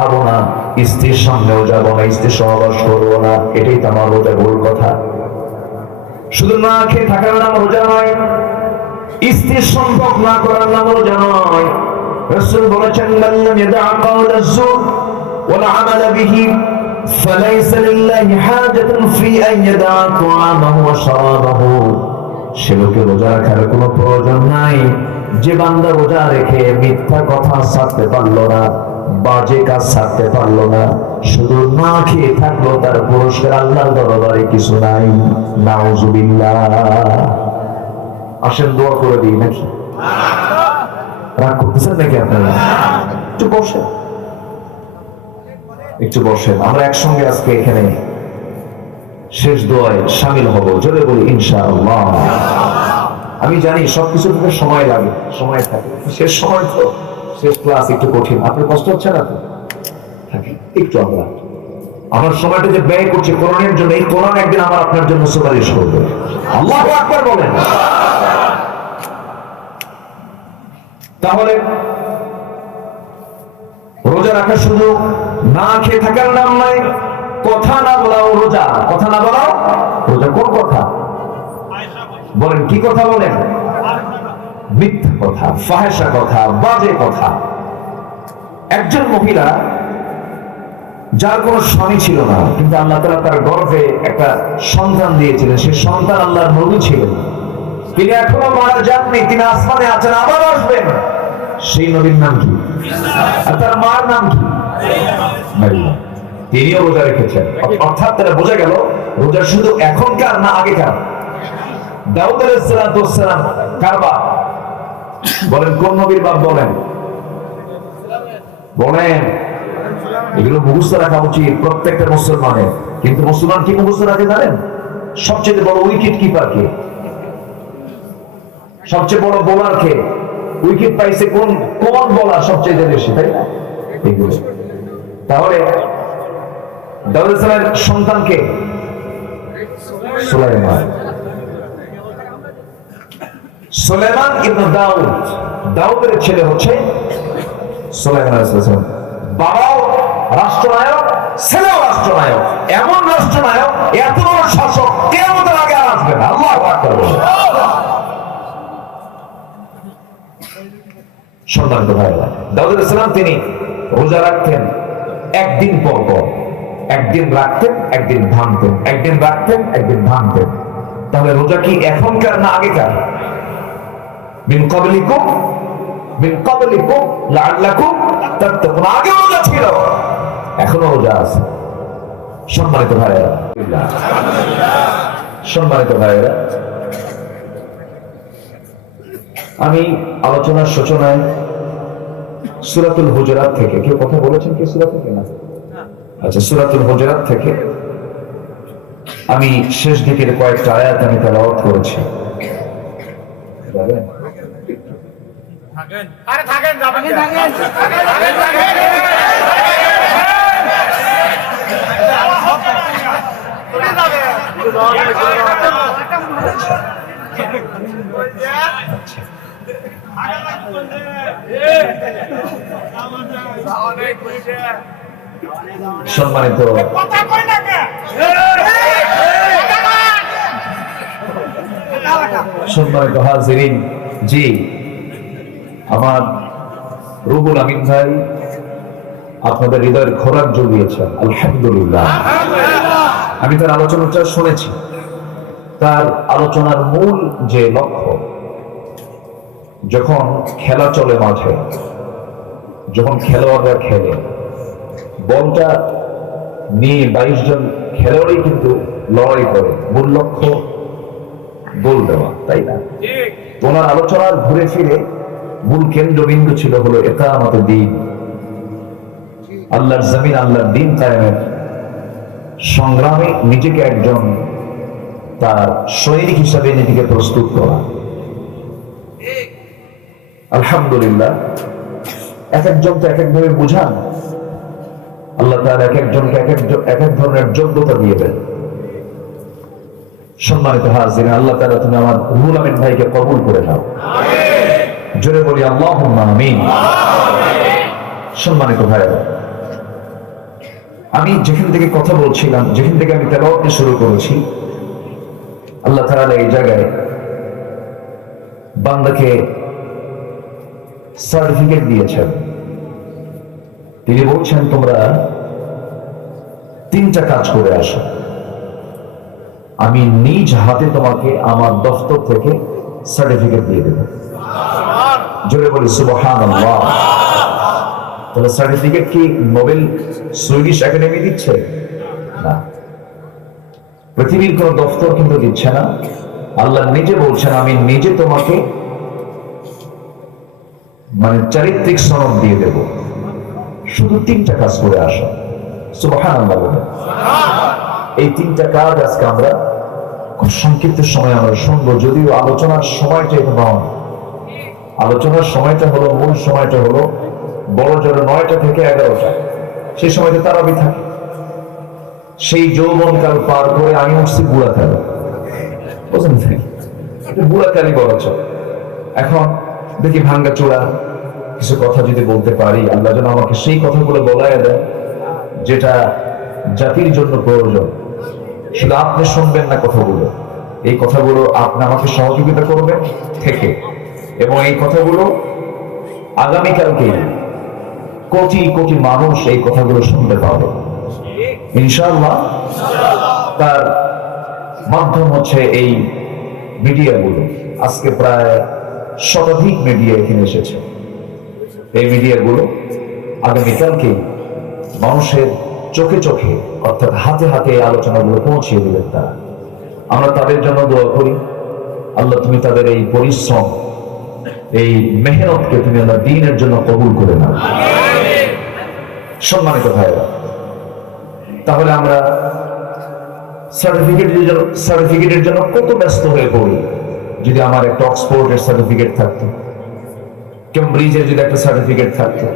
খাবো না, স্ত্রীর সামনেও যাবো না, স্ত্রীর সহবাস করবো না, এটাই তো আমার রোজা ভুল কথা। শুধু না খেয়ে থাকার নাম রোজা নয়, স্ত্রীর সম্পর্ক না করার নাম রোজা নয়। রাসূল বলেছেন, মান লাম ইয়াদা কাওলা যুর ওয়াল আমালা বিহি ফালাইসা লিল্লাহি হাজাতুন ফি আন ইয়াদা তাআমাহু ওয়া শারাবাহু। সে লোকের রোজা রাখার কোনো প্রয়োজন নাই যে বান্দা রোজা রেখে মিথ্যা কথা ছাড়তে পারলো না, বাজে কাজ ছাড়তে পারলো না, শুধু না খেয়ে থাকলো, তার পুরস্কার আল্লাহর দরবারে কিছু নাই। নাউজুবিল্লাহ। আসেন দোয়া করে দিই নাকি? রাগ করতেছেন নাকি আপনারা? একটু বসেন, একটু বসেন। আমরা একসঙ্গে আজকে এখানে শেষ দোয়ায় শামিল হব। জোরে বলি ইনশাআল্লাহ। আমি জানি সবকিছু থেকে সময় লাগে, সময় থাকে, শেষ সময় তো, শেষ ক্লাস একটু কঠিন। আপনার কষ্ট হচ্ছে না তো? থাকে একটু। আমার সময়টা যে ব্যয় করছি কোরআনের জন্য, এই কোরআন একদিন আমার আপনার জন্য সুপারিশ করবে। আল্লাহু আকবার বলেন। তাহলে রোজা রাখা শুধু না খেয়ে থাকার নাম নাই, কথা না বলাও রোজা। কথা না বলাও রোজা। কোন কথা বলেন? কি কথা বলেন? মিথ্যা কথা, ফাহেসা কথা, বাজে কথা। একজন মহিলা যার কোনো স্বামী ছিল না, কিন্তু আল্লাহ তাআলা তার গর্ভে একটা সন্তান দিয়েছিলেন। সেই সন্তান আল্লাহর নবী ছিলেন। তিনি এখনো মারা যাননি, তিনি আসমানে আছেন, আবার আসবেন। সেই নবীর নাম কি? আর তার মার নাম কি? মারিয়াম। তিনিও রোজা রেখেছেন। অর্থাৎ তারা বোঝা গেল রোজা শুধু এখনকার না আগেকার। দাউদ আলাইহিস সালাম কার বাপ? বলেন কোন নবীর বাপ? বলেন বলেন। এগুলো মুখস্থ রাখা উচিত প্রত্যেকটা মুসলমানের। কিন্তু মুসলমান কি মুখস্থ রাখে জানেন? সবচেয়ে বড় উইকেট কিপার কে? সবচেয়ে বড় বোলার কে? উইকেট পাইছে কোন কোন বোলার সবচেয়ে বেশি, তাই না? এগুলো। তাহলে দাউদ আলাইহিস সালামের সন্তান কে? সুলাইমান। সুলাইমান ইবনে দাউদ, দাউদের ছেলে হচ্ছে সুলাইমান আলাইহিস সালাম। বাবাও রাষ্ট্রনায়ক, ছেলেও রাষ্ট্রনায়ক। এমন রাষ্ট্রনায়ক, এত বড় শাসক কিয়ামতের আগে আর আসবে না। আল্লাহু আকবার। সম্মানিত ভাইরা, দাউদ আলাইহিস সালাম তিনি রোজা রাখতেন একদিন পর পর। একদিন রাখতেন, একদিন ভাঙতেন, একদিন রাখতেন, একদিন ভাঙতেন। তাহলে রোজা কি এখনকার না আগেকার? মিন ক্বাবলিকুম লাআল্লাকুম তাত্তাকুন। আগে রোজা ছিল, এখনো রোজা আছে। সম্মানিত ভাইরা, সম্মানিত ভাইরা, আমি আলোচনার সূচনায় সূরাতুল হুজুরাত থেকে, কেউ কথা বলেছেন কি সূরা থেকে? না, আচ্ছা, সূরাতুল হুজুরাত থেকে আমি শেষ দিকের কয়েকটা আয়াত আমি তেলাওয়াত করেছি। যাবেন? আরে থাকেন, যাবেন, থাকেন। সম্মানিত সম্মানিত হাজিরিন, জি, আমার রুহুল আমিন ভাই আপনাদের হৃদয়ের খোরাক জুগিয়েছেন, আলহামদুলিল্লাহ। আমি তার আলোচনাটা শুনেছি। তার আলোচনার মূল যে লক্ষ্য, যখন খেলা চলে মাঠে, যখন খেলোয়াড়রা খেলে, বলটা নিয়ে 22 জন খেলোয়াড়ই কিন্তু লড়াই করে, মূল লক্ষ্য গোল দেওয়া, তাই না? ওনার আলোচনার ঘুরে ফিরে মূল কেন্দ্রবিন্দু ছিল হলো ইকামাতুদ দ্বীন, আল্লাহর জমিন, আল্লাহর দ্বীন কায়েমের সংগ্রামে নিজেকে একজন তার সৈনিক হিসাবে নিজেকে প্রস্তুত করা। আলহামদুলিল্লাহ, এক একজন তো এক একভাবে বুঝান। আল্লাহ তাআলা এক একজনকে এক এক ধরনের যোগ্যতা দিয়ে দেন। সম্মানিত হাজিরিন, আল্লাহ তাআলা তুমি আমার রুহুল আমিন ভাইকে কবুল করে নাও। জোরে বলি আল্লাহুম্মা আমিন। সম্মানিত ভাইরা, আমি যেখান থেকে কথা বলছিলাম, যেখান থেকে আমি তেলাওয়াত শুরু করেছি, আল্লাহ তাআলা এই জায়গায় বান্দাকে সার্টিফিকেট দিয়েছেন। তিনি বলছেন তোমরা 3টা কাজ করে আসো, আমি নিজ হাতে তোমাকে আমার দফতর থেকে সার্টিফিকেট দিয়ে দেব। জোরে বলি সুবহানাল্লাহ। তাহলে সার্টিফিকেট কি নোবেল সুইডিশ একাডেমি দিচ্ছে? না, পৃথিবীর কোন দফতর কিন্তু দিচ্ছে না। আল্লাহ নিজে বলছেন আমি নিজে তোমাকে চারিত্রিক সনদ দিয়ে দেব, শুধু 3টা কাজ করে আসো। সুবহানাল্লাহ বলে। এই 3টা কাজ আজকে আমরা খুব সংক্ষিপ্ত সময় আমরা শুনবো, যদিও আলোচনার সময়টা এটা নয়। আলোচনার সময়টা হলো, মূল সময়টা হলো বড় জোরে 9টা থেকে 11টা, সেই সময়টা তারাবি থাকে। সেই যৌবনকাল পার করে আমি উঠছি বুড়াকালে, বুঝলেন? বুড়াকালই বলছ। এখন দেখি ভাঙ্গা চূড়া কিছু কথা যদি বলতে পারি, আল্লাহ যেন আমাকে সেই কথাগুলো বলায় দেয় যেটা জাতির জন্য প্রয়োজন। শুধু আপনি শুনবেন না কথাগুলো, এই কথাগুলো আপনি আমাকে সহযোগিতা করবেন থেকে, এবং এই কথাগুলো আগামীকালকে কোটি কোটি মানুষ এই কথাগুলো শুনতে পাবে ইনশাআল্লাহ। তার মাধ্যম হচ্ছে এই মিডিয়াগুলো। আজকে প্রায় শতাধিক মিডিয়া এখানে এসেছে। এই মিডিয়াগুলো আগামীকালকে মানুষের চোখে চোখে অর্থাৎ হাতে হাতে এই আলোচনাগুলো পৌঁছিয়ে দেবেন তারা। আমরা তাদের জন্য দোয়া করি, আল্লাহ তুমি তাদের এই পরিশ্রম, এই মেহনতকে তুমি আল্লাহ দ্বীনের জন্য কবুল করে নাও। সম্মানিত ভাইরা, তাহলে আমরা সার্টিফিকেটের জন্য কত ব্যস্ত হয়ে পড়ি। যদি আমার একটা অক্সফোর্ডের সার্টিফিকেট থাকতো, কেমব্রিজের যদি একটা সার্টিফিকেট থাকতো,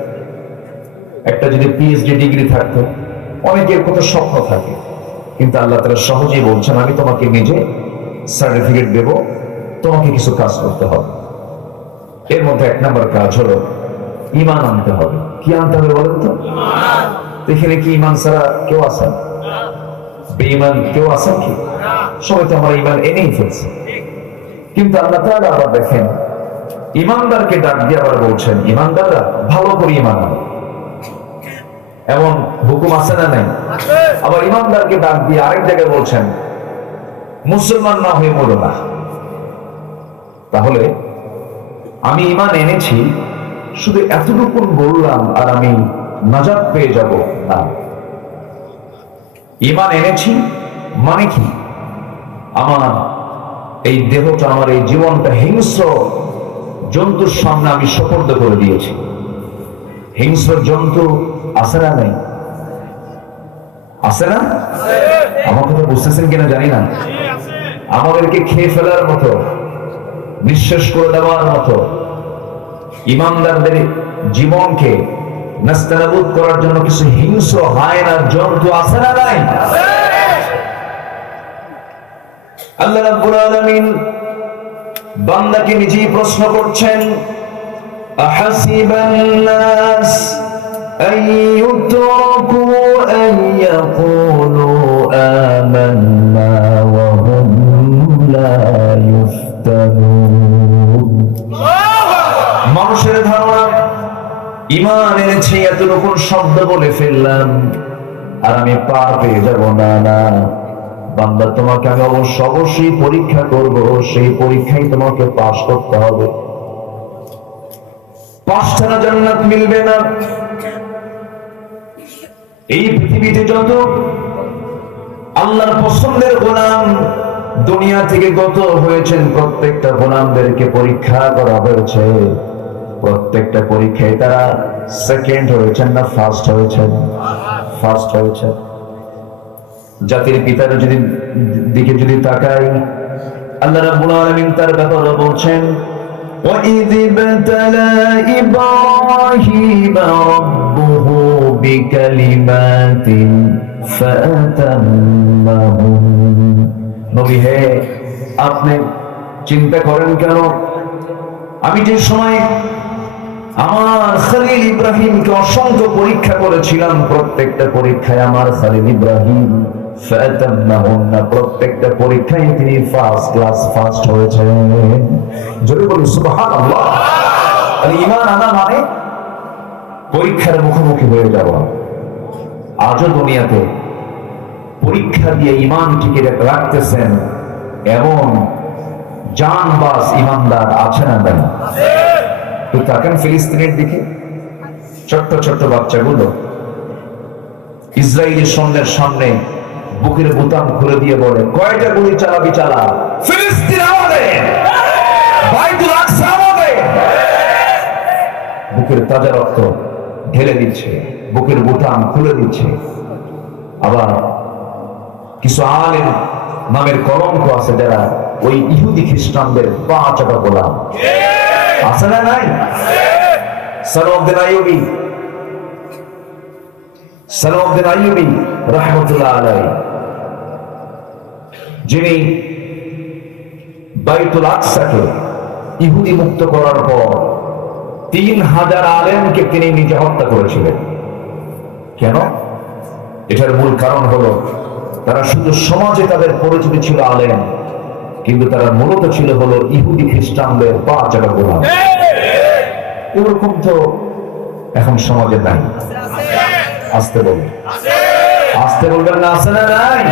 একটা যদি পিএইচডি ডিগ্রি থাকতো, অনেকের কত স্বপ্ন থাকে। কিন্তু আল্লাহ তাআলা সহজেই বলছেন আমি তোমাকে নিজে সার্টিফিকেট দেব, তোমাকে কিছু কাজ করতে হবে। এর মধ্যে 1 নম্বর কাজ হলো ঈমান আনতে হবে। কি আনতে হবে বলেন তো? এখানে কি ঈমান ছাড়া কেউ আছেন? বেঈমান কেউ আছেন কি? সবাই তো আমরা ঈমান এনেই ফেলছি। কিন্তু আল্লাহ তাআলা আবার দেখেন, ঈমানদারকে ডাক দিয়ে আবার বলছেন ঈমানদাররা ভালো করে ঈমান আনো, এমন হুকুম আছে না নাই? আবার ঈমানদারকে ডাক দিয়ে আরেক জায়গায় বলছেন মুসলমান না হয়ে মরো না। তাহলে আমি ঈমান এনেছি শুধু এতটুকু বললাম আর আমি নাজাত পেয়ে যাব না। ঈমান এনেছি মানে কি? আমার এই দেহটা, আমার এই জীবনটা হিংস্র জন্তুর সামনে আমি সোপর্দ করে দিয়েছি। হিংস্র জন্তু আছে না নেই? আছে না? আমার কথা বুঝতেছেন কিনা জানি না। আমাদেরকে খেয়ে ফেলার মতো, নিঃশেষ করে দেওয়ার মতো ঈমানদারদের জীবনকে নাস্তানাবুদ করার জন্য কিছু হিংস্র হায়নার জন্তু আছে না নাই? আল্লাহ রাব্বুল আলামিন বান্দাকে নিজেই প্রশ্ন করছেন আহাসিবান নাস আন ইউতরাকু আন ইয়াকুলু আমান্না ওয়া হুম লা ইফতানুন। মানুষের ধারণা ঈমান এনেছি এতটুকু শব্দ বলে ফেললাম আর আমি পার পেয়ে যাব না। না বান্দা, তোমাকে আমি অবশ্যই পরীক্ষা করব, সেই পরীক্ষায় তোমাকে পাস করতে হবে। পাস ছাড়া জান্নাত মিলবে না। এই পৃথিবীতে যত আল্লাহর পছন্দের গোলাম দুনিয়া থেকে গত হয়েছেন, প্রত্যেকটা গোলামদেরকে পরীক্ষা করা হয়েছে। প্রত্যেকটা পরীক্ষায় তারা সেকেন্ড হয়েছেন না ফার্স্ট হয়েছেন? ফার্স্ট হয়েছে। জাতির পিতার দিকে যদি তাকাই, আল্লাহ রাব্বুল আলামিন তার ব্যাপারে বলছেন وَإِذِ ابْتَلَى إِبْرَاهِيمَ رَبُّهُ بِكَلِمَاتٍ فَأَتَمَّهُنَّ। নবী হে, আপনি চিন্তা করেন কেন? আমি যে সময় আমার খলিল ইব্রাহিমকে অসংখ্য পরীক্ষা করেছিলাম, প্রত্যেকটা পরীক্ষায় আমার খলিল ইব্রাহিম ফাতান্নাহুন্না, প্রত্যেকটা পরীক্ষায় তিনি ফার্স্ট ক্লাস ফার্স্ট হয়েছেন। জোরে বলি সুবহানাল্লাহ। আর ঈমান আনা মানে পরীক্ষার মুখোমুখি হয়ে যাওয়া। আজও দুনিয়াতে পরীক্ষা দিয়ে ঈমান টিকে রাখতেছেন এমন জানবাজ ঈমানদার আছে না নাই? তো তাকান ফিলিস্তিনের দিকে, ছোট্ট ছোট্ট বাচ্চাগুলো ইসরায়েলের সৈন্যের সামনে বুকের বোতাম খুলে দিয়ে বলে, কয়টা গুলি চালাবি চালা, ফিলিস্তিন আমাদের, বাইতুল আকসা আমাদের। বুকের তাজা রক্ত ঢেলে দিচ্ছে, বুকের বোতাম খুলে দিচ্ছে। আবার কিছু আলেম নামের কলঙ্ক আছে যারা ওই ইহুদি খ্রিস্টানদের পা চাপা গোলাম আছে না নাই? সালাউদ্দিন আইয়ুবী, সালাউদ্দিন আইয়ুবী রাহমাতুল্লাহ আলাইহি, যিনি বাইতুল আকসাকে ইহুদি মুক্ত করার পর 3000 আলেমকে তিনি নিজে হত্যা করেছিলেন। কেন? এটার মূল কারণ হলো তারা শুধু সমাজে তাদের পরিচিতি ছিল আলেম, কিন্তু তারা মূলত ছিল হলো ইহুদি খ্রিস্টানদের পা চাটা গোলাম। এরকম তো এখন সমাজে নাই। আসতে বলবেন, আসতে বলবেন না, আছে না নাই?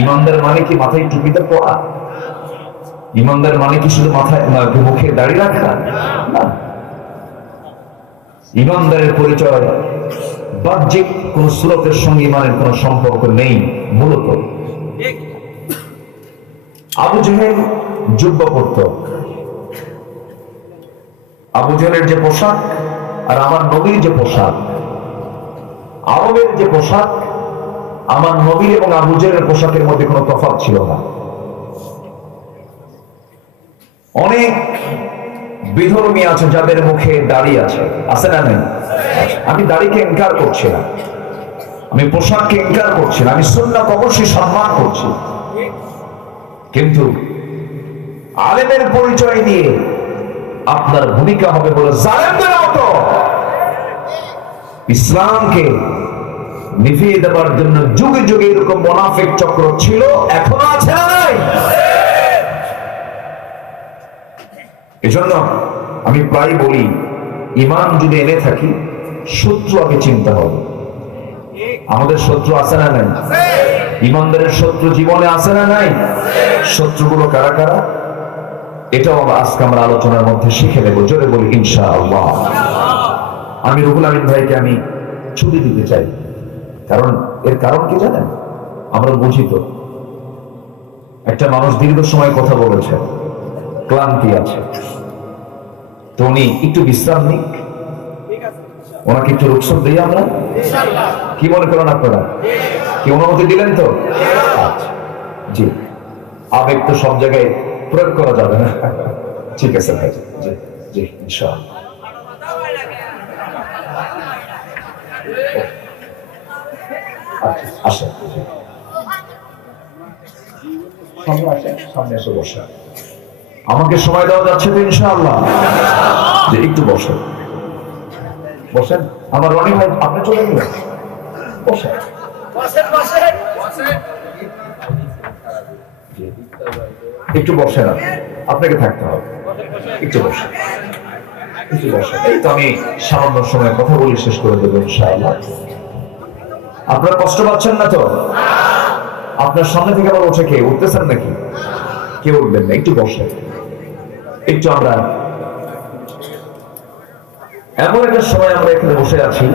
ইমানদার মানে কি মাথায় টুপিতে পড়া? ইমানদার মানে কি শুধু মাথায় মুখে দাঁড়িয়ে রাখা? না, ইমানদারের পরিচয় বাহ্যিক কোন সুরতের সঙ্গে ইমানের কোন সম্পর্ক নেই। মূলত আবু জেহেল জুব্বা পরত, আবু জেহেলের যে পোশাক আর আমার নবীর যে পোশাক, আরবের যে পোশাক, আমার নবীর এবং আবু জেহেলের পোশাকের মধ্যে কোনো তফাৎ ছিল না। অনেক বিধর্মী আছে যাদের মুখে দাড়ি আছে, আছে না নাই? আমি দাড়িকে ইনকার করছি না, আমি পোশাককে ইনকার করছি না, আমি সুন্নাত অবশ্যই সম্মান করছি, কিন্তু আলেমের পরিচয় দিয়ে আপনার ভূমিকা হবে বলে জালেমদের মতো ইসলামকে নিভিয়ে দেওয়ার জন্য যুগে যুগে এরকম মুনাফিক চক্র ছিল, এখনো আছে না নাই? এজন্য আমি প্রায় বলি, ঈমান যদি এনে থাকি, শত্রু আগে চিন্তা হবে। আমাদের শত্রু আছে না নাই? ঈমানদারের শত্রু জীবনে আছে না নাই? শত্রুগুলো কারা কারা? এটাও আজকে আমরা আলোচনার মধ্যে শিখে নেব। জোরে বলি ইনশাআল্লাহ। আমি রুহুল আমিন ভাইকে আমি ছুটি দিতে চাই, কারণ এর কারণ কি জানেন? আমরা বুঝি তো, একটা মানুষ দীর্ঘ সময় কথা বলেছে, ক্লান্তি আছে, তো উনি একটু বিশ্রাম নিক, ওনাকে একটু রুখসত দিই আমরা। কি মনে করেন আপনারা? কি অনুমতি দিলেন তো? আচ্ছা, জি, আবেগ তো সব জায়গায় প্রয়োগ করা যাবে না। ঠিক আছে ভাই, জি জি ইনশাআল্লাহ। আচ্ছা, আসেন, সামনে আসেন, সামনে এসে বসেন। আমাকে সময় দেওয়া যাচ্ছে তো ইনশাআল্লাহ? যে একটু বসেন, বসেন। আমার রনি ভাই আপনি চলে গেলেন, বসেন একটু বসেন, আপনাকে থাকতে হবে, একটু বসেন, একটু বসেন। এই তো আমি সামান্য সময় কথা বলে শেষ করে দেবো ইনশাআল্লাহ। আপনারা কষ্ট পাচ্ছেন না তো? আপনার সামনে থেকে আবার উঠে কে উঠতেছেন নাকি? কেউ উঠবেন না, একটু বসেন। একটু আমরা এমন একটা সময় আমরা এখানে বসে আছি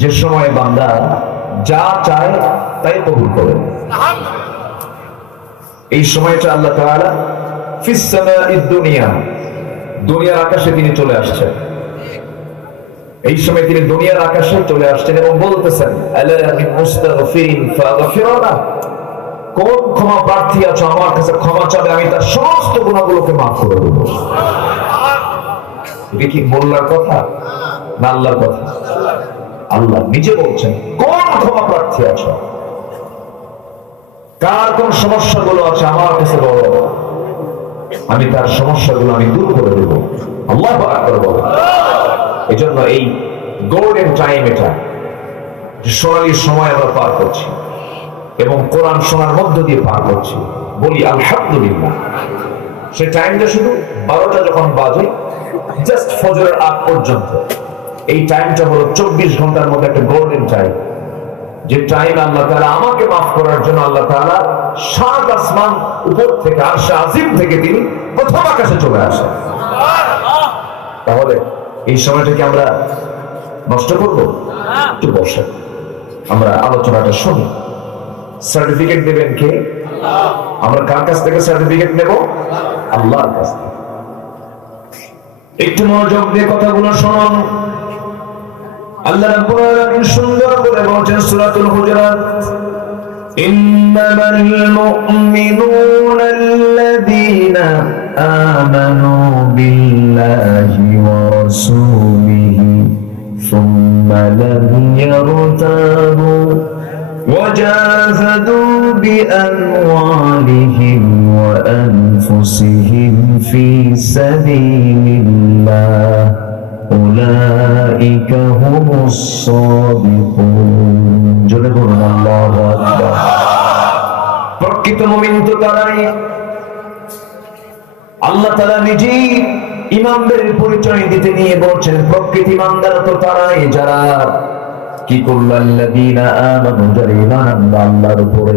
যে সময় বান্দা যা চায় তাই কবুল করেন। এই সময়টা আল্লাহ তাআলা ফিস সামাঈদ দুনিয়া, দুনিয়ার আকাশে তিনি চলে আসছেন। এই সময় তিনি দুনিয়ার আকাশে চলে আসছেন এবং বলতেছেন, আলা মিন মুস্তাগফিরিন ফাগফিরু লাহু, কোন ক্ষমা প্রার্থী আছে আমার কাছে ক্ষমা চাবে, আমি তার সমস্ত গুনাহগুলোকে মাফ করে দেব। এটা কি মোল্লার কথা না আল্লাহর কথা? আল্লাহ নিজে বলছেন, কোন ক্ষমা প্রার্থী আছে, কার কোন সমস্যাগুলো আছে আমার কাছে বলো, আমি তার সমস্যাগুলো আমি দূর করে দেব। আল্লাহু আকবার বলো। এজন্য এই গোল্ডেন টাইম, এটা সোনালী সময় আমরা পার করছি এবং কোরআন শোনার মধ্য দিয়ে পার করছি। বলি আলহামদুলিল্লাহ। সে টাইমটা শুধু 12টা যখন বাজে জাস্ট ফজরের আগ পর্যন্ত, এই টাইমটা হলো 24 ঘন্টার মধ্যে একটা গোল্ডেন টাইম, যে টাইম আল্লাহ তাআলা আমাকে মাফ করার জন্য আল্লাহ তাআলা 7 আসমান উপর থেকে আরশে আজিম থেকে তিনি প্রথম আকাশে চলে আসেন। তাহলে এই সময়টাকে আমরা নষ্ট করব? একটু বসে আমরা আলোচনাটা শুনি। সার্টিফিকেট দেবেন কে? আমরা কার কাছ থেকে সার্টিফিকেট নেব? আল্লাহর কাছ থেকে। একটু মনোযোগ দিয়ে কথাগুলো শুনুন। আল্লাহ রাব্বুল আলামিন সুন্দর করে বলেছেন সূরাতুল হুজুরাত, ইন্নামাল মুমিনুনা আল্লাযীনা আমানু বিল্লাহি ওয়া রাসূলিহি সুম্মা লাম ইয়ারতাবু وجاهدوا بأموالهم وأنفسهم في سبيل الله أولئك هم الصادقون جنبون الله أكبر প্রকৃত মুমিন তো তারাই, আল্লাহ তাআলা নিজেই ইমানদের পরিচয় দিতে নিয়ে বলছেন প্রকৃত ইমানদার তো তারাই যারা কি করল, আল্লাযীনা আমানু, যারা ঈমান আনলো আল্লাহর উপরে,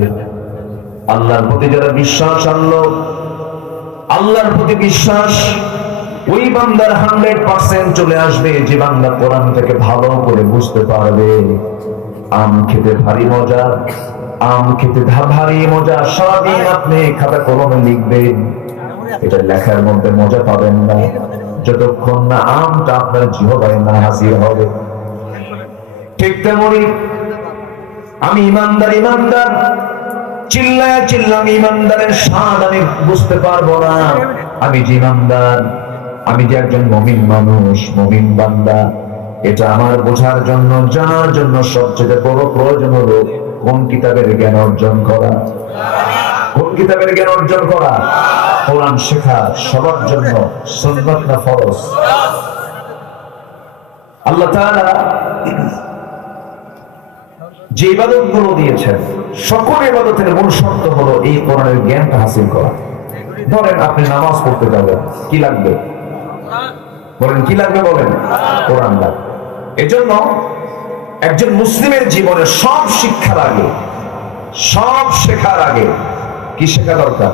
আল্লাহর প্রতি যারা বিশ্বাস আনলো, আল্লাহর প্রতি বিশ্বাস ওই বান্দার 100% চলে আসবে যে বান্দা কোরআন থেকে ভালো করে বুঝতে পারবে। আম খেতে ভারী মজা, আম খেতে ভারী মজা, সারাদিন আপনি খাতা কলমে লিখবেন, এটা লেখার মধ্যে মজা পাবেন না যতক্ষণ না আমটা আপনার জিহ্বায় না হাজির হবে। ঠিক তেমনি আমি ইমানদার চিল্লায় চিল্লামি ইমানদারের স্বাদ আমি বুঝতে পারবো না। আমি যে ইমানদার, আমি যে একজন মুমিন মানুষ, মুমিন বান্দা, এটা আমার বোঝার জন্য, জানার জন্য সবচেয়ে বড় প্রয়োজন হলো কোন কিতাবের জ্ঞান অর্জন করা। কোন কিতাবের জ্ঞান অর্জন করা? কোরআন শেখা সবার জন্য সুন্নাত না ফরজ? আল্লাহ তাআলা যে ইবাদতগুলো দিয়েছেন সকল ইবাদতের মূল শর্ত হলো এই কোরআনের জ্ঞানটা হাসিল করা। ধরেন আপনি নামাজ পড়তে যাবেন, কি লাগবে বলেন? কি লাগবে বলেন? কোরআন লাগবে। এজন্য একজন মুসলিমের জীবনে সব শিক্ষার আগে, সব শেখার আগে কি শেখা দরকার?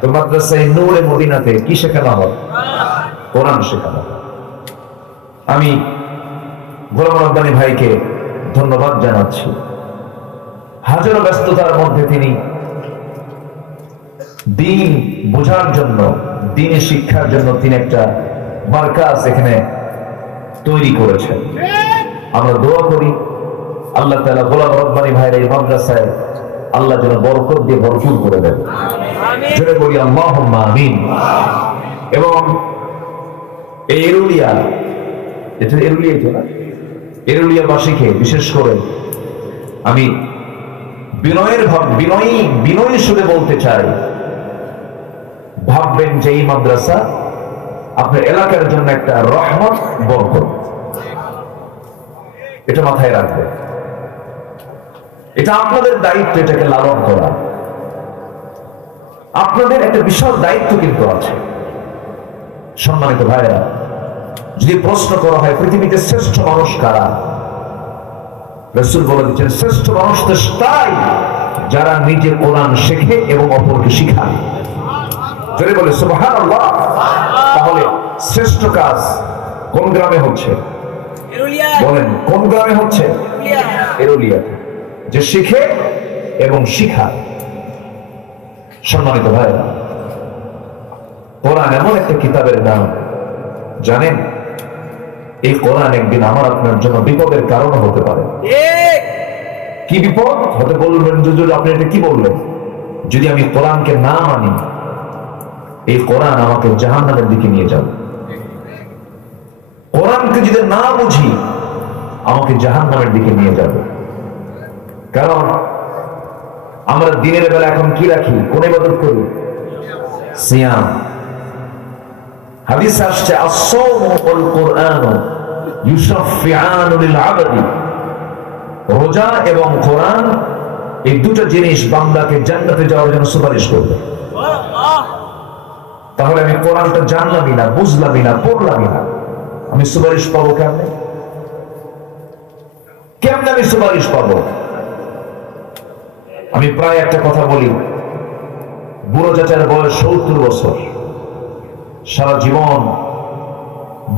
তো মাদ্রাসায়ে নূরে মদিনাতে কি শেখানো হয়? কোরআন শেখানো। আমি গোলাম রব্বানী ভাইকে ধন্যবাদ জানাচ্ছি। হাজারো ব্যস্ততার মধ্যে তিনি দ্বীন বোঝার জন্য, দ্বীন শিক্ষার জন্য তিনি একটা মার্কাজ এখানে তৈরি করেছেন। আমরা দোয়া করি আল্লাহ তাআলা গোলাম রব্বানী ভাইয়ের এই মাদ্রাসায় আল্লাহ যেন বরকত দিয়ে ভরপুর করে দেন। জোরে বলি আল্লাহুম্মা আমিন। এবং এই এরুলিয়া, এটা এরুলিয়া তো না, এরুলিয়াবাসীকে বিশেষ করে আমি বিনয়ী সুরে বলতে চাই, ভাববেন যে এই মাদ্রাসা আপনার এলাকার জন্য একটা রহমত, বরকত। এটা মাথায় রাখবেন। এটা আপনাদের দায়িত্ব, এটাকে লালন করা। আপনাদের একটা বিশাল দায়িত্ব কিন্তু আছে। সম্মানিত ভাইরা, যদি প্রশ্ন করা হয় পৃথিবীতে শ্রেষ্ঠ মানুষ কারা, রাসূল বলে দিচ্ছেন শ্রেষ্ঠ মানুষ তো তাই যারা নিজে কোরআন শেখে এবং অপরকে শিখায়। জোরে বলে সুবহানাল্লাহ। তাহলে শ্রেষ্ঠ কাজ কোন গ্রামে হচ্ছে? বলেন কোন গ্রামে হচ্ছে? এরুলিয়া, যে শিখে এবং শিখায়। সম্মানিত ভাইরা, কোরআন এমন একটা কিতাবের নাম, জানেন এই কোরআন একদিন আমার আপনার জন্য বিপদের কারণ হতে পারে। কি বিপদ হতে? বলবেন হুজুর আপনি এটা কি বললেন? যদি আমি কোরআনকে না মানি, এই কোরআন আমাকে জাহান্নামের দিকে নিয়ে যাবে। কোরআনকে যদি না বুঝি, আমাকে জাহান্নামের দিকে নিয়ে যাবে। কারণ আমরা দিনের বেলা এখন কি রাখি? কোন ইবাদত করি? সিয়াম। হাদিস আসছে আস-সাওমু ওয়াল কুরআনু ইউশাফিআনু লিল আবদি। রোজা এবং কোরআন এই দুটো জিনিস বান্দাকে জান্নাতে যাওয়ার জন্য সুপারিশ করবে। তাহলে আমি কোরআনটা জানলামই না, বুঝলামই না, পড়লামই না, আমি সুপারিশ পাবো কেমনে? কেমনে আমি সুপারিশ পাবো? আমি প্রায় একটা কথা বলি, বুড়ো চাচার বয়স 70 বছর, সারা জীবন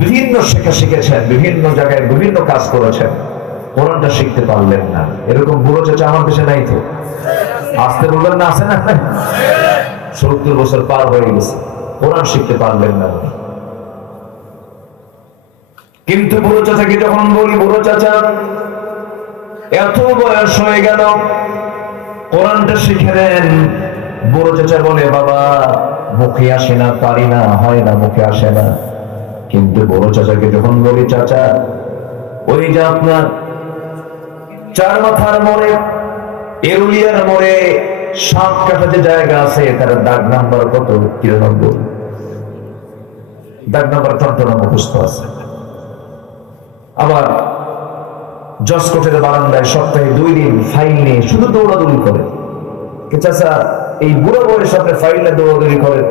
বিভিন্ন শেখা শিখেছেন, বিভিন্ন জায়গায় বিভিন্ন কাজ করেছেন, কোরআনটা শিখতে পারলেন না। এরকম বুড়ো চাচা আমার দেশে নাই তো? আসতে বলবেন না, আছে না? 70 বছর পার হয়ে গেছে, কোরআন শিখতে পারলেন না। কিন্তু বুড়ো চাচাকে যখন বলি, বুড়ো চাচা এত বয়স হয়ে গেল, কোরআনটা শিখে দেন। বুড়ো চাচা বলে, বাবা মুখে আসে না, পারি না, হয় না, মুখে আসে না। কিন্তু বুড়ো চাচাকে যখন বলি, চাচা ওই যে আপনার চার মাথার মোড়ে, এরুলিয়ার মোড়ে 7 কাঠা যে জায়গা আছে, তার দাগ নাম্বার কত? 93। দাগ নাম্বার টনটনা মুখস্থ আছে। আবার জসকোটের বারান্দায় সপ্তাহে 2 দিন ফাইল নিয়ে শুধু দৌড়াদৌড়ি করে। চাচা এই বুড়ো বয়সে আপনি ফাইল নিয়ে দৌড়াদৌড়ি করেন,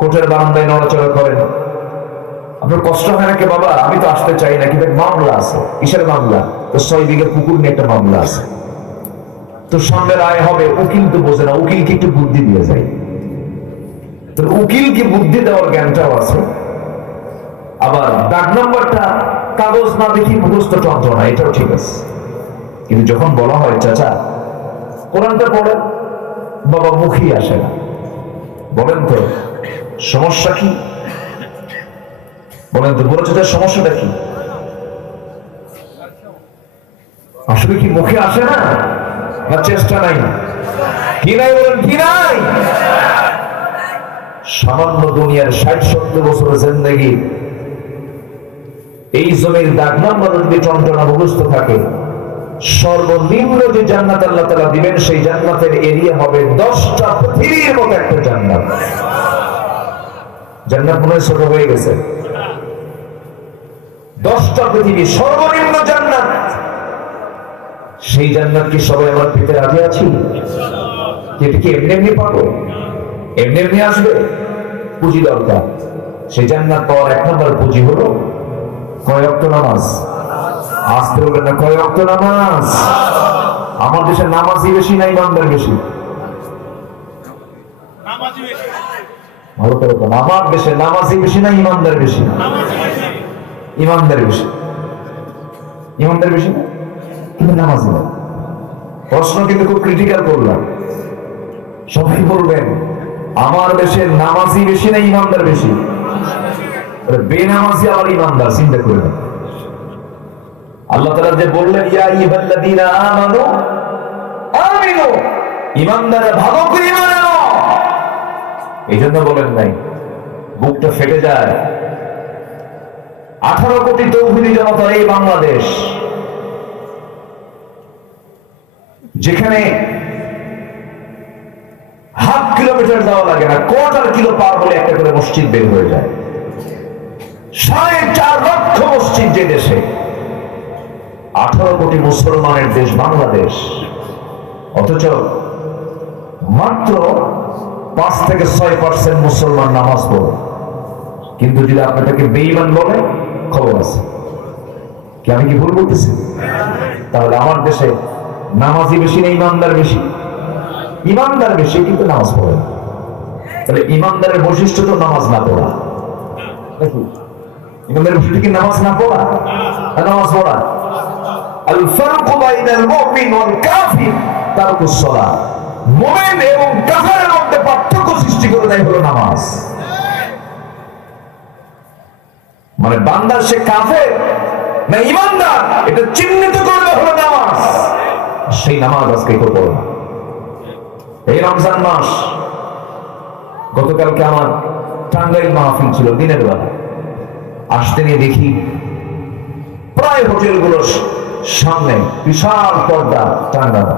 কোর্টের বারান্দায় নড়াচড়া করেন, আপনার কষ্ট হয় নাকি? বাবা আমি তো আসতে চাই না, কিন্তু মামলা আছে। কিসের মামলা? তো 6 বিঘা পুকুর নিয়ে একটা মামলা আছে, তো সামনে রায় হবে। উকিল তো বোঝে না, উকিলকে একটু বুদ্ধি দিয়ে যায়। তো উকিলকে বুদ্ধি দেওয়ার জ্ঞানটাও আছে। আবার ডাক নাম্বারটা কাগজ না দেখি মুখস্থ যন্ত্রণা, এটাও ঠিক আছে। কিন্তু যখন বলা হয় চাচা কোরআনটা পড়েন, বাবা মুখই আসে না। বলেন তো সমস্যা কি? বলেন তো বুড়ো চাচার সমস্যাটা কি? আসলে কি মুখে আসে না, না চেষ্টা নাই? কি নাই বলেন, কি নাই? সামান্য দুনিয়ার 60-70 বছরের জিন্দেগি, এই জমির দাগ নাম্বার যদি যন্ত্রণা মুখস্থ থাকে, সর্বনিম্ন যে জান্নাত আল্লাহ তাআলা দিবেন, সেই জান্নাতের এরিয়া হবে 10টা পৃথিবীর মতো একটা জান্নাত। জান্নাত মনে হয় ছোট হয়ে গেছে। 10টা পৃথিবী সর্বনিম্ন জান্নাত। সেই জান্নাত কি সবাই আমার পেতে রাজি আছি? এটা কি এমনি এমনি পাবো? এমনি এমনি আসবে? পুঁজি দরকার। সেই জান্নাত পাওয়ার 1 নম্বর পুঁজি হলো কয় ওয়াক্ত নামাজ। আসতে বলবেন না, কয় ওয়াক্ত নামাজ? আমার দেশে নামাজি বেশি না ইমানদার বেশি? ভালো করে বলুন, আমার দেশে নামাজি বেশি না ইমানদার বেশি? ইমানদার বেশি। ইমানদার বেশি না, কিন্তু নামাজি না। প্রশ্ন কিন্তু খুব ক্রিটিক্যাল করলাম। সবাই বলবেন আমার দেশে নামাজি বেশি না ইমানদার বেশি? বেনামাজি আবার ইমানদার, চিন্তা করবেন। আল্লাহ তাআলা যে বললেন ইয়া আইয়ুহাল্লাযীনা আমানু আমিনু, ইমানদাররা ভালো করে ঈমান আনো, এইজন্য বলেন নাই? বুকটা ফেটে যায়। 18 কোটি তৌহিদি জনতার এই বাংলাদেশ, যেখানে হাফ কিলোমিটার যাওয়া লাগে না, 1/4 কিলো পার হলে একটা করে মসজিদ বের হয়ে যায়। 4.5 লক্ষ মসজিদ যে দেশে, 18 কোটি মুসলমানের দেশ বাংলাদেশ, অথচ মাত্র 5 থেকে 6% মুসলমান নামাজ পড়ে। কিন্তু যদি আপনাকে বেঈমান বলে, খবর আছে। কি আমি কি ভুল বলতেছি? তাহলে আমার দেশে নামাজি বেশি না ইমানদার বেশি? ইমানদার বেশি, কিন্তু নামাজ পড়ে। তাহলে ইমানদারের বৈশিষ্ট্য তো নামাজ না পড়া। ইমানদারের বৈশিষ্ট্য কি নামাজ না পড়া? নামাজ পড়া। আল ফারকু বাইনাল মুমিন ওয়াল কাফির তারকুস সালাত। মুমিন এবং কাফেরের মধ্যে পার্থক্য সৃষ্টি করে দেয় হলো নামাজ। মানে বান্দা সে কাফের না ইমানদার, এটা চিহ্নিত করবে হলো নামাজ। সেই নামাজ আজকে কেউ পড়ে না। এই রমজান মাস, গতকালকে আমার টাঙ্গাইল মাহফিল ছিল দিনের বেলা। আসতে নিয়ে দেখি প্রায় হোটেলগুলোর সামনে বিশাল পর্দা টাঙ্গানো।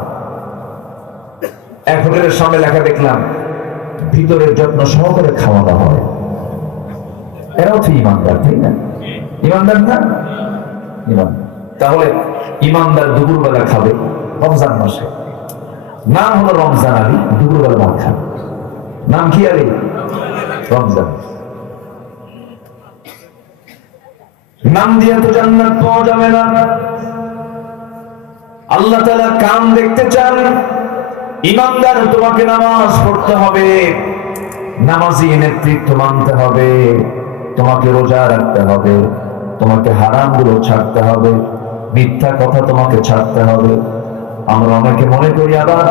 এক হোটেলের সামনে লেখা দেখলাম ভিতরের যত্ন সহকারে খাওয়ানো হয়, এরাও তো ইমানদার, তাই না? ইমানদার না? ইমান। তাহলে ইমানদার দুপুরবেলা খাবে রমজান মাসে, নাম হলো রমজান আলী, দুপুরবেলা ভাত খাবে, নাম কি আলী? রমজান। নাম দিয়ে তো জান্নাত পাওয়া যাবে না। আল্লাহ তাআলা কাম দেখতে চান। ইমানদার তোমাকে নামাজ পড়তে হবে, নামাজি নেতৃত্ব মানতে হবে, তোমাকে রোজা রাখতে হবে, তোমাকে হারাম গুলো ছাড়তে হবে, মিথ্যা কথা তোমাকে ছাড়তে হবে। আমরা অনেকে মনে করি, আবার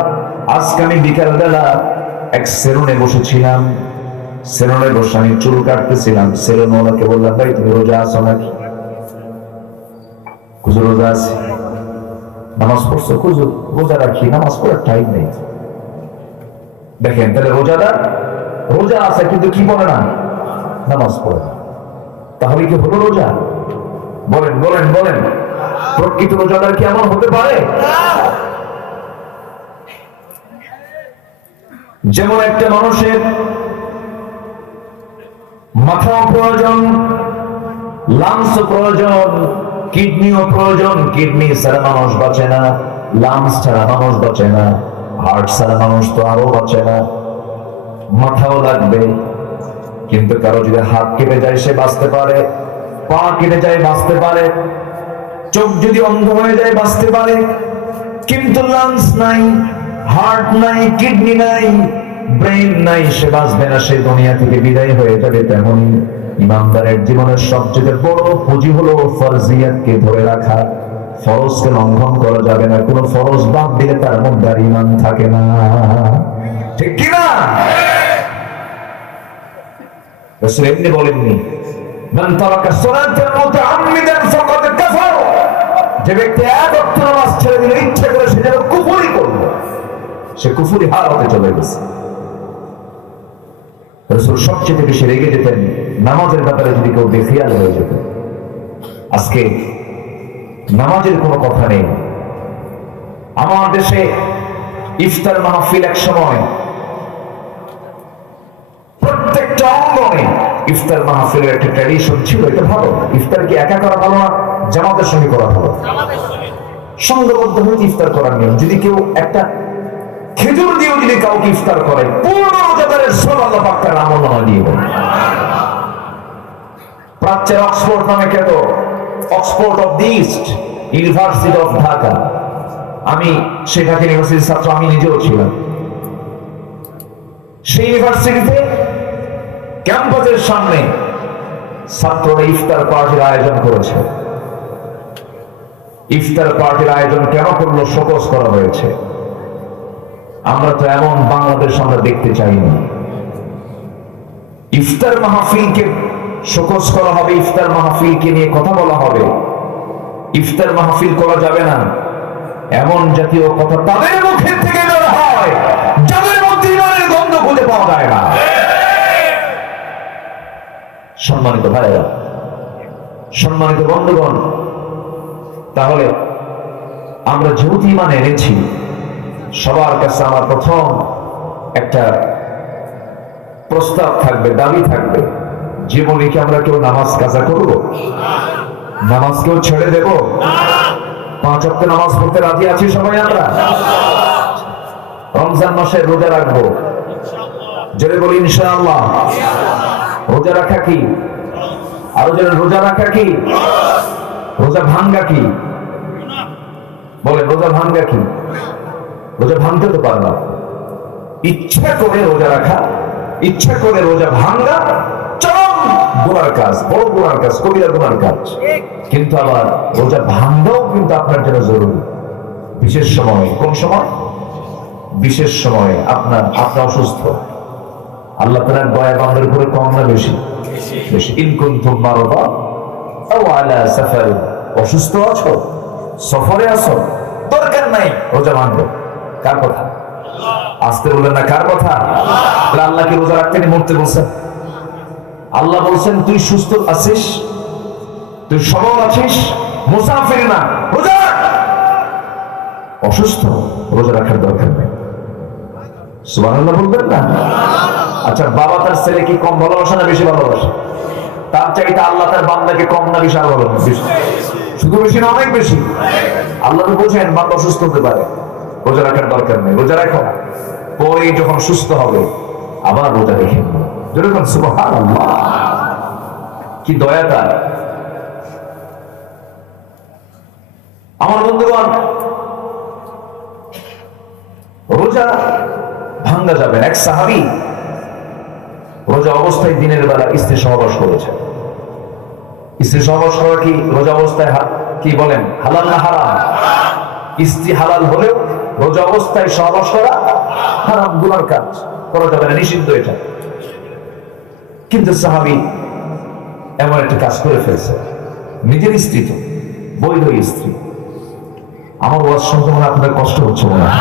আজকে আমি বিকাল বেলা এক সেলুনে বসেছিলাম, সেলুনে বসে আমি চুল কাটতেছিলাম, সেলুন ওনাকে বললাম, ভাই তুমি রোজা আছো নাকি? হুজুর রোজা আছি। নামাজ পড়ছো? হুজুর রোজা রাখি, নামাজ পড়ার টাইম নেই। দেখেন, তাহলে রোজাদার রোজা আছে কিন্তু কি বলে না? নামাজ পড়ে না। তাহলে কি হলো রোজা? বলেন বলেন বলেন, প্রকৃত রোজাদার কি এমন হতে পারে? যেমন একটা মানুষের মাথাও প্রয়োজন, লাংসও প্রয়োজন, কিডনিও প্রয়োজন। কিডনি ছাড়া মানুষ বাঁচে না, লাংস ছাড়া মানুষ বাঁচে না, হার্ট ছাড়া মানুষ তো আরো বাঁচে না। মাথাও লাগবে, কিন্তু কারো যদি হাত কেটে যায় সে বাঁচতে পারে, পা কেটে যায় বাঁচতে পারে, চোখ যদি অন্ধ হয়ে যায় বাঁচতে পারে, কিন্তু লাংস নাই, হার্ট নাই, কিডনি নাই, ব্রেন নাই, সে বাঁচবে না, সে দুনিয়া থেকে বিদায় হয়ে যাবে। তেমন ইমানদারের জীবনের সবচেয়ে বড় পুঁজি হলো ফরজিয়াতকে ধরে রাখা। ফরজকে লঙ্ঘন করা যাবে না, কোন ফরজ বাদ দিলে তার মধ্যে আর ঈমান থাকে না, ঠিক কি না? রাসূল এমনি বলেননি, মান তারাকা সালাতান মুতাআম্মিদান ফাকাদ কাফার। যে ব্যক্তি এক ওয়াক্ত নামাজ ছেড়ে দিল ইচ্ছা করে, সে যেন কুফরি করল, সে কুফরি হালতে চলে গেছে। রাসূল সবচেয়ে বেশি রেগে যেতেন নামাজের ব্যাপারে যদি কেউ বেখেয়াল হয়ে যেত। আজকে নামাজের কোনো কথা নেই। আমার দেশে ইফতার মাহফিল এক সময় প্রত্যেকটা অঙ্গনে ইফতার মাহফিলের একটা ট্র্যাডিশন ছিল। এটা ভালো। ইফতার কি একা করা ভালো না জামাতের সঙ্গে করা ভালো? সংঘবদ্ধ হয়ে ইফতার করার নিয়ম। যদি কেউ একটা খেজুর দিয়েও যদি কাউকে ইফতার করে, পূর্ণ রোজাদারের সব আল্লাহ পাক তার আমলনামা দিয়ে দেন। প্রাচ্যের অক্সফোর্ড নামে খ্যাত Oxford of the east, university of Dhaka, আমি সেই ঢাকা ইউনিভার্সিটির ছাত্র, আমি নিজেও ছিলাম। সেই ইউনিভার্সিটিতে ক্যাম্পাসের সামনে ছাত্ররা ইফতার পার্টির আয়োজন করেছে। ইফতার পার্টির আয়োজন কেন করলো? শোকজ করা হয়েছে। আমরা তো এমন বাংলাদেশ আমরা দেখতে চাইনি। ইফতার মাহফিলকে শোকজ করা হবে, ইফতার মাহফিলকে নিয়ে কথা বলা হবে, ইফতার মাহফিল করা যাবে না, এমন জাতীয় কথা তাদের মুখের থেকে বের হয় যাদের মধ্যে ইমানের গন্ধ খুঁজে পাওয়া যায় না। সম্মানিত ভাইরা, সম্মানিত বন্ধুগণ, তাহলে আমরা যেহেতু ইমান এনেছি, সবার কাছে আমার প্রথম একটা প্রস্তাব থাকবে, দাবি থাকবে, জীবনে কি আমরা কেউ নামাজ কাজা করব? নামাজ কেউ ছেড়ে দেব? 5 ওয়াক্ত নামাজ পড়তে রাজি আছি সবাই আমরা? রমজান মাসে রোজা রাখবো, জোরে বলি ইনশাআল্লাহ। রোজা রাখা কি? আরো জোরে, রোজা রাখা কি? রোজা ভাঙ্গা কি? বলে রোজা ভাঙ্গা কি? রোজা ভাঙতে তো পারবা। ইচ্ছা করে রোজা রাখা, ইচ্ছা করে রোজা ভাঙ্গা চরম গুনার কাজ, বড় গুনার কাজ, কবিরা গুনার কাজ। কিন্তু আবার রোজা ভাঙ্গাও কিন্তু আপনার জন্য জরুরি। বিশেষ সময়, কোন সময়? বিশেষ সময়ে আপনার অসুস্থ, আল্লাহ তাআলার দয়া বান্দার উপরে কম না বেশি? বেশি। ইন কুনতুম মারদা আও আলা সাফার, অসুস্থ আছো, সফরে আছো, দরকার নাই রোজা ভাঙবে। কার কথা? আসতে বললেন না, কার কথা? আল্লাহকে রোজা রাখতে মরতে বলছেন। আল্লাহ বলছেন তুই সুস্থ আছিস, তুই সবল আছিস, মুসাফির না, রোজা। অসুস্থ, রোজা রাখার দরকার নেই। সুবহানাল্লাহ বলবেন না? আচ্ছা, বাবা তার ছেলেকে কম ভালোবাসে না বেশি ভালোবাসে? তার চাইতে আল্লাহ তার বান্দাকে কম না বেশি ভালোবাসে? শুধু বেশি না, অনেক বেশি। আল্লাহ তো বোঝেন বান্দা অসুস্থ হতে পারে, রোজা রাখার দরকার নেই, রোজা রাখো, পরে যখন সুস্থ হবে আবার রোজা রেখে যেরকম। সুবহানাল্লাহ, কি দয়া তার। আমার বন্ধুগণ, রোজা ভাঙ্গা যাবে। এক সাহাবী রোজা অবস্থায় দিনের বেলা স্ত্রী সহবাস করেছে। স্ত্রী সহবাস করা কি রোজা অবস্থায় কি বলেন, হালাল না হারাম? স্ত্রী হালাল হলেও রোজা অবস্থায় সহবাস করা হারাম, গুনার কাজ, করা যাবে না, নিষিদ্ধ এটা। কিন্তু সাহাবী এমন একটা কাজ করে ফেলছে, নিজের স্ত্রী তো, বৈধ স্ত্রী। আমার ওয়াজ শুনতে মনে আপনাদের কষ্ট হচ্ছে মনে হয়।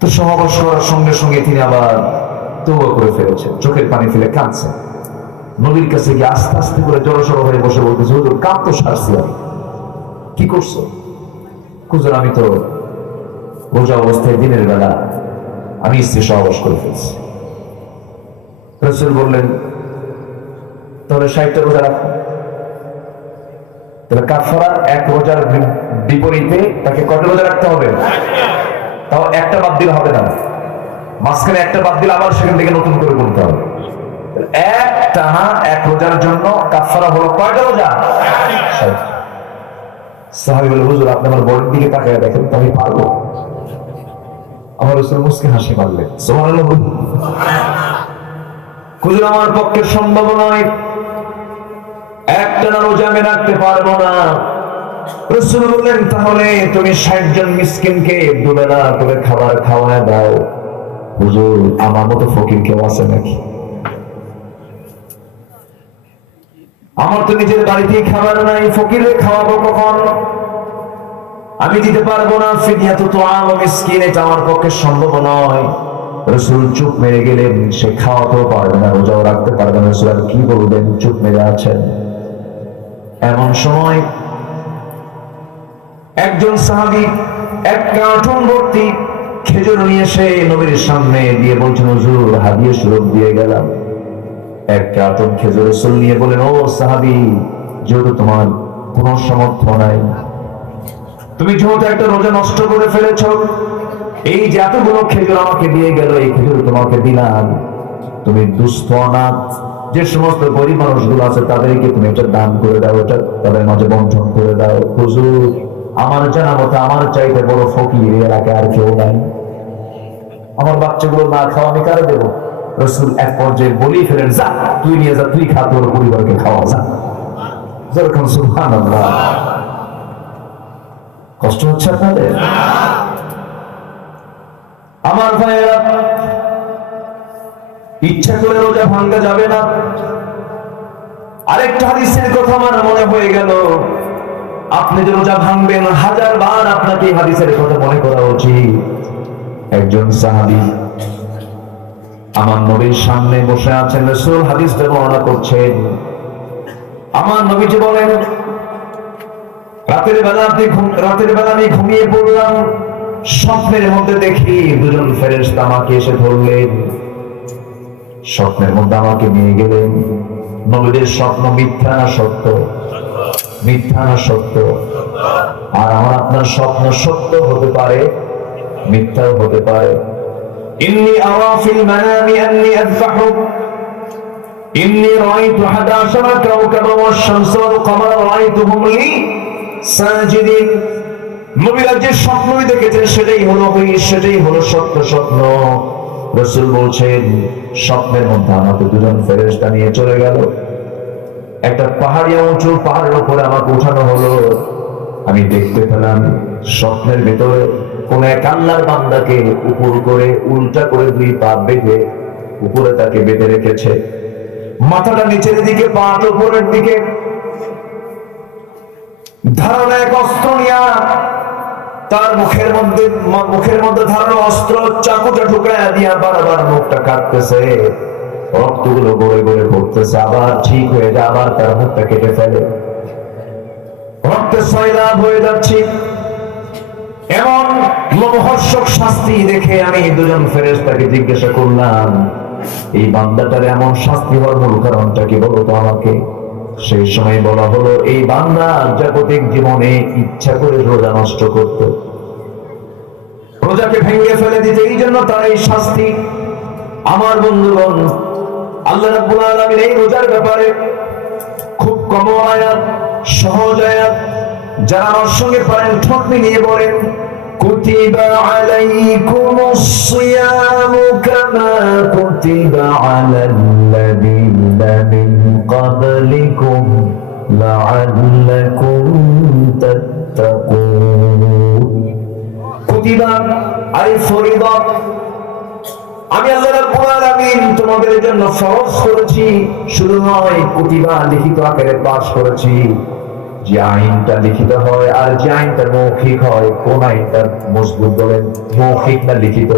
তো সহবাস করার সঙ্গে সঙ্গে তিনি আবার তওবা করে ফেলেছেন, চোখের পানি ফেলে কাঁদছে। নবীর কাছে গিয়ে আস্তে আস্তে করে জড়সড় হয়ে বসে বলতেছে, হুজুর কাঁদ তো সারছি আমি, কি করছো? হুজুর আমি তো রোজা অবস্থায় দিনের বেলা আমি স্ত্রী সহবাস করে ফেলছি। রাসূল বললেন, তাহলে 60টা রোজা রাখো। তাহলে কাফারা এক রোজার বিপরীতে তাকে কত রোজা রাখতে হবে? তাও একটা বাদ দিলে হবে না, মাঝখানে একটা বাদ দিলে আবার সেখান থেকে নতুন করে করতে হবে। একটানা এক রোজার জন্য কাফারা হলো কয়টা রোজা? সাহাবী বলে, হুজুর আপনি আমার বড়ির দিকে তাকায় দেখেন তো আমি পারবো? আমার রাসূল মুস্কি হাসি মারলেন, সুবহানাল্লাহ। হুজুর আমার পক্ষে সম্ভব নয়, একটানা রোজা আমি রাখতে পারবো না। রাসূল বললেন, তাহলে তুমি 60 জন মিসকিনকে দুবেলা করে খাবার খাওয়ায় দাও। হুজুর আমার মতো ফকির কেউ আছে নাকি? আমার তো নিজের বাড়িতেই খাবার নাই, ফকিরে খাওয়াবো কখন? আমি দিতে পারবো না। ফিদিয়াতু তুআম মিসকিন, এটা আমার পক্ষে সম্ভব নয়। রাসূল চুপ মেরে গেলেন, সে খাওয়াতেও পারবে না, রোজাও রাখতে পারবে না। রাসূল কি বলবেন, চুপ মেরে আছেন। এমন সময় একজন সাহাবী এক কার্টুন ভর্তি খেজুর নিয়ে এসে নবীর সামনে দিয়ে বলছেন, হুজুর হাদিয়া স্বরূপ দিয়ে গেলাম। এক কার্টুন খেজুর রাসূল নিয়ে বলেন, ও সাহাবী, যেহেতু তোমার কোন সামর্থ্য নাই, তুমি যেহেতু একটা রোজা নষ্ট করে ফেলেছ, এই যে এতগুলো খেজুর আমাকে দিয়ে গেল, এই খেজুর তোমাকে দিলাম, তুমি দুস্থ অনাথ যে সমস্ত গরিব মানুষগুলো আছে তাদেরকে তুমি এটা দান করে দাও, এটা তাদের মাঝে বন্টন করে দাও। হুজুর আমার জানা মতো আমার চাইতে বড় ফকির এলাকায় আর কেউ নাই, আমার বাচ্চাগুলো না খাওয়া আমি কারে দেবো? রাসূল এক পর্যায়ে বলি ফেলেন, যা তুই নিয়ে যা, তুই খা, তোর পরিবারকে খাওয়া যা। যেরকম সুবহানাল্লাহ। কষ্ট হচ্ছে আপনাদের? আমার ভাইয়েরা, ইচ্ছা করে রোজা ভাঙ্গা যাবে না। আরেকটা হাদিসের কথা আমার মনে হয়ে গেল, আপনি যে রোজা ভাঙবেন 1000 বার আপনাকে এই হাদিসের কথা মনে করা উচিত। একজন সাহাবী আমার নবীর সামনে বসে আছেন, রাসূল হাদিসটা বর্ণনা করছেন। আমার নবীজি বলেন, রাতের বেলা আমি ঘুমিয়ে পড়লাম, স্বপ্নের মধ্যে দেখি দুজন ফেরেশতা আমাকে এসে ধরলেন, স্বপ্নের মধ্যে আমাকে নিয়ে গেলেন। নবীদের স্বপ্ন মিথ্যা না সত্য? মিথ্যা না সত্য? আর আমার আপনার স্বপ্ন সত্য হতে পারে, মিথ্যাও হতে পারে। ইন্নী আরা ফিল মানামি আন্নী আযবাহুক, ইন্নী রাআইতু 11 কাওকাবা ওয়াশ-শামসা ওয়াল-কামারা রাআইতুহুম লি সাজিদিন। নবীরা যে স্বপ্নই দেখেছেন সেটাই হলো সত্য স্বপ্ন। রাসূল বলছেন, স্বপ্নের মধ্যে আমাকে দুজন ফেরেশতা নিয়ে চলে গেল, একটা উঁচু পাহাড়ের উপরে আমাকে উঠানো হলো। আমি দেখতে পেলাম স্বপ্নের ভিতরে কোন এক আল্লাহর বান্দাকে উপর করে উল্টা করে 2 পা বেঁধে উপরে তাকে বেঁধে রেখেছে, মাথাটা নিচের দিকে, পাটা উপরের দিকে, ধারালো এক অস্ত্র নিয়ে তার মুখের মধ্যে ধারালো অস্ত্র চাকুটা ঢুকায়া দিয়া বারবার মুখটা কাটতেছে, রক্তগুলো গড়ে গড়ে পড়তেছে, আবার ঠিক হয়ে যায়, আবার তার মুখটা কেটে ফেলে, রক্তের সয়লাভ হয়ে যাচ্ছে। এমন লোমহর্ষক শাস্তি দেখে আমি দুজন ফেরেশতাকে জিজ্ঞাসা করলাম, এই বান্দাটার এমন শাস্তি হওয়ার মূল কারণটা কি বলো তো আমাকে। সেই সময় বলা হলো, এই বান্দা জাগতিক জীবনে ইচ্ছা করে রোজা নষ্ট করত, রোজাকে ভেঙে ফেলে দিতে, এই জন্য তার এই শাস্তি। আমার বন্ধুগণ, আল্লাহ রাব্বুল আলামিন এই রোজার ব্যাপারে খুব কম আয়াত, সহজ আয়াত, যারা আমার সঙ্গে পারেন ঠোঁট মিলিয়ে বলেন, কুতিবা আলাইকুমুস সিয়ামু কামা কুতিবা আলাল্লাযীনা মিন ক্বাবলিকুম লাআল্লাকুম তাত্তাকুন। কুতিবা আই ফরিদা, আমি আল্লাহ রাব্বুল আলামিন তোমাদের জন্য ফরজ করেছি, শুধু নয় কুতিবা লিখিত আকারে পাশ করেছি। যে আইনটা লিখিত হয় আর যে আইনটা মৌখিক হয়, কোন আইনটা মজবুত বলেন, মৌখিক না লিখিত?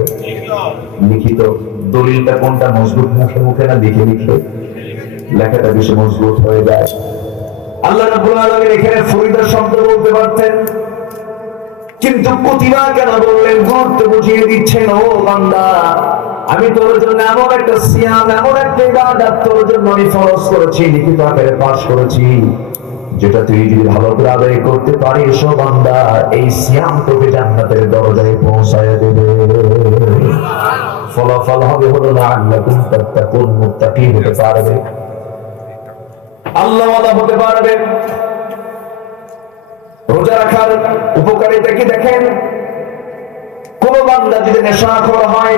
লিখিত। দলিলটা কোনটা মজবুত, মুখে মুখে না লিখে লিখে? লেখাটা বেশি মজবুত হয়ে যায়। আল্লাহ রাব্বুল আলামিন এখানে ফরিদা শব্দ বলতে পারতেন, কিন্তু কুতিবা কেন বললেন? গুরুত্ব বুঝিয়ে দিচ্ছেন, ও বান্দা, আমি তোর জন্য এমন একটা সিয়াম, এমন একটা ইবাদত তোর জন্য আমি ফরজ করেছি, লিখিত আকারে পাশ করেছি, যেটা তুই যদি ভালো করে আদায় করতে পারিস ও বান্দা, এই সিয়াম তোকে জান্নাতের দরজায় পৌঁছায় দেবে। ফলাফল হবে হলো লাআল্লাকুম তাত্তাকুন, মুত্তাকি হতে পারবে, আল্লাহওয়ালা হতে পারবে। রোজা রাখার উপকারিতা কি দেখেন? কোন বান্দা যদি নেশাখোর হয়,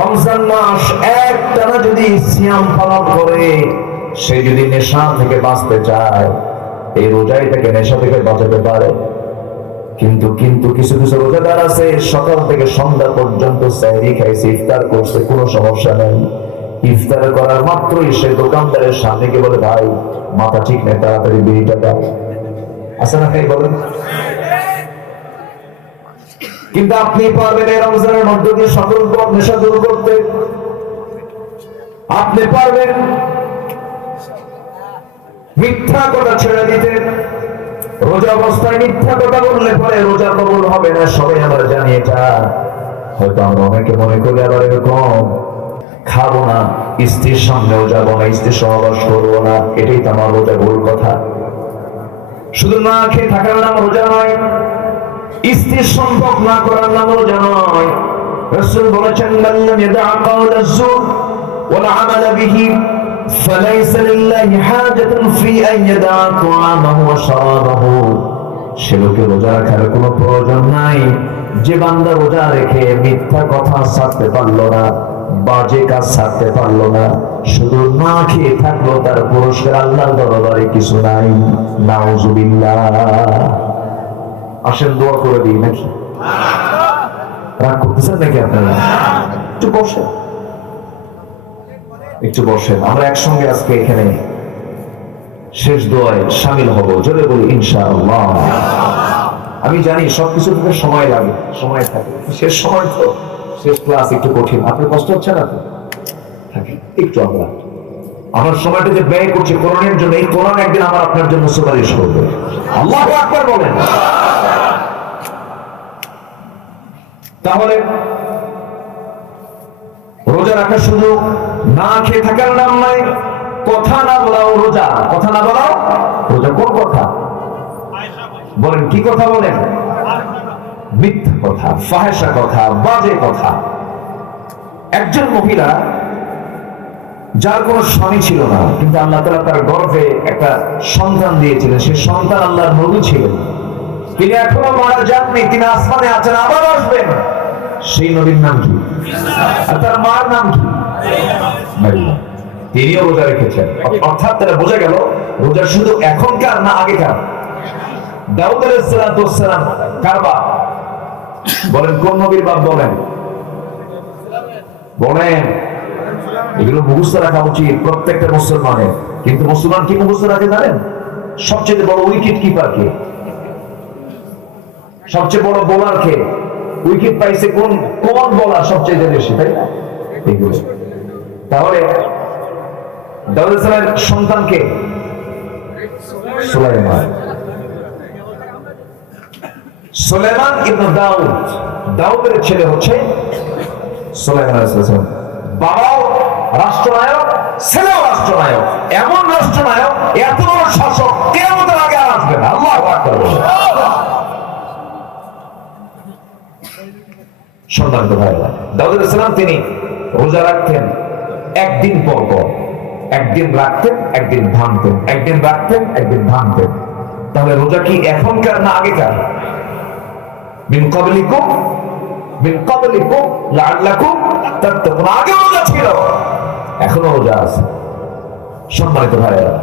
রমজান মাস একটানা যদি সিয়াম পালন করে, সে যদি নেশা থেকে বাঁচতে চায়, এই রোজাই তাকে নেশা থেকে বাঁচাতে পারে। কিন্তু কিছু কিছু রোজাদার আছে, সকাল থেকে সন্ধ্যা পর্যন্ত সেহরি খাইছে, ইফতার করছে, কোনো সমস্যা নেই। ইফতার করার মাত্রই সে দোকানদারের সামনে গিয়ে বলে, ভাই মাথা ঠিক নেই, তাড়াতাড়ি বিড়িটা দাও। আছে না ভাই, বলেন? কিন্তু আপনি পারবেন এই রমজানের মধ্য দিয়ে সকল পথ নেশা দূর করতে? আপনি পারবেন মিথ্যা কথা ছেড়ে দিতে? রোজা অবস্থায় মিথ্যা কথা বললে পরে রোজা কবুল হবে না, সবাই আমরা জানি এটা। হয়তো আমরা অনেকে মনে করি আবার এরকম, খাবো না, স্ত্রীর সামনেও যাবো না, স্ত্রীর সহবাস করবো না, এটাই তো আমার রোজা ভুল কথা। শুধু না খেয়ে থাকার নাম রোজা নয়, স্ত্রীর সম্পর্ক না করার নাম রোজা নয়। রাসূল বলেছেন, মান লাম ইয়াদা কাওলা যুর ওয়াল আমালা বিহি ফালাইসা লিল্লাহি হাজাতুন ফি আন ইয়াদা তাআমাহু ওয়া শারাবাহু। সে লোকের রোজা রাখার কোনো প্রয়োজন নাই যে বান্দা রোজা রেখে মিথ্যা কথা ছাড়তে পারলো না, বাজে কাজ ছাড়তে পারলো না, শুধু না খেয়ে থাকলো, তার পুরস্কার আল্লাহর দরবারে কিছু নাই। নাউজুবিল্লাহ। আসেন দোয়া করে দিই নাকি? রাগ করতেছেন নাকি আপনারা? একটু বসেন, একটু বসেন, আমরা একসঙ্গে আজকে এখানে শেষ দোয়ায় শামিল হব। জোরে বলি ইনশাআল্লাহ। আমি জানি সবকিছু থেকে সময় লাগে, সময় থাকে, শেষ সময় তো, শেষ ক্লাস একটু কঠিন। আপনার কষ্ট হচ্ছে না তো? থাকে একটু। আমার সময়টা যে ব্যয় করছি কোরআনের জন্য, এই কোরআন একদিন আমার আপনার জন্য সুপারিশ করবে। আল্লাহু আকবার বলেন। তাহলে রোজা রাখা শুধু না খেয়ে থাকার নাম নয়, কথা না বলাও রোজা। কথা না বলাও রোজা। কোন কথা বলেন? কি কথা বলেন? মিথ্যা কথা, ফাহেসা কথা, বাজে কথা। একজন মহিলা যার কোনো স্বামী ছিল না, কিন্তু আল্লাহ তাআলা তার গর্ভে একটা সন্তান দিয়েছিলেন, সেই সন্তান আল্লাহর নবী ছিলেন। তিনি এখনো মারা যাননি, তিনি আসমানে আছেন, আবার আসবেন। সেই নবীর নাম কি? আর তার মার নাম কি? মারিয়া। তিনিও রোজা রেখেছেন। অর্থাৎ তারা বোঝা গেল রোজা শুধু এখনকার না আগেকার। দাউদ আলাইহিস সালাম কার বাপ? বলেন কোন নবীর বাপ? বলেন বলেন। এগুলো মুখস্থ রাখা উচিত প্রত্যেকটা মুসলমানের। কিন্তু মুসলমান কি মুখস্থ রাখে জানেন? সবচেয়ে বড় উইকেট কিপার কে? সবচেয়ে বড় বোলার কে? উইকেট পাইছে কোন কোন বোলার সবচেয়ে বেশি, তাই না? এগুলো। তাহলে দাউদ আলাইহিস সালামের সন্তান কে? সুলাইমান। সুলাইমান ইবনে দাউদ, দাউদের ছেলে হচ্ছে সুলাইমান আলাইহিস সালাম। বাবাও রাষ্ট্রনায়ক, ছেলেও রাষ্ট্রনায়ক। এমন রাষ্ট্রনায়ক, এত বড় শাসক কিয়ামতের আগে আর আসবে না। আল্লাহু আকবার। সম্মানিত ভাইরা, দাউদ আলাইহিস সালাম তিনি রোজা রাখতেন একদিন পর পর, একদিন রাখতেন একদিন ভাঙতেন, একদিন রাখতেন একদিন ভাঙতেন। তাহলে রোজা কি এখনকার না আগেকার? মিন ক্বাবলিকুম লাআল্লাকুম তাত্তাকুন। আগে রোজা ছিল, এখনো রোজা আছে। সম্মানিত ভাইরা,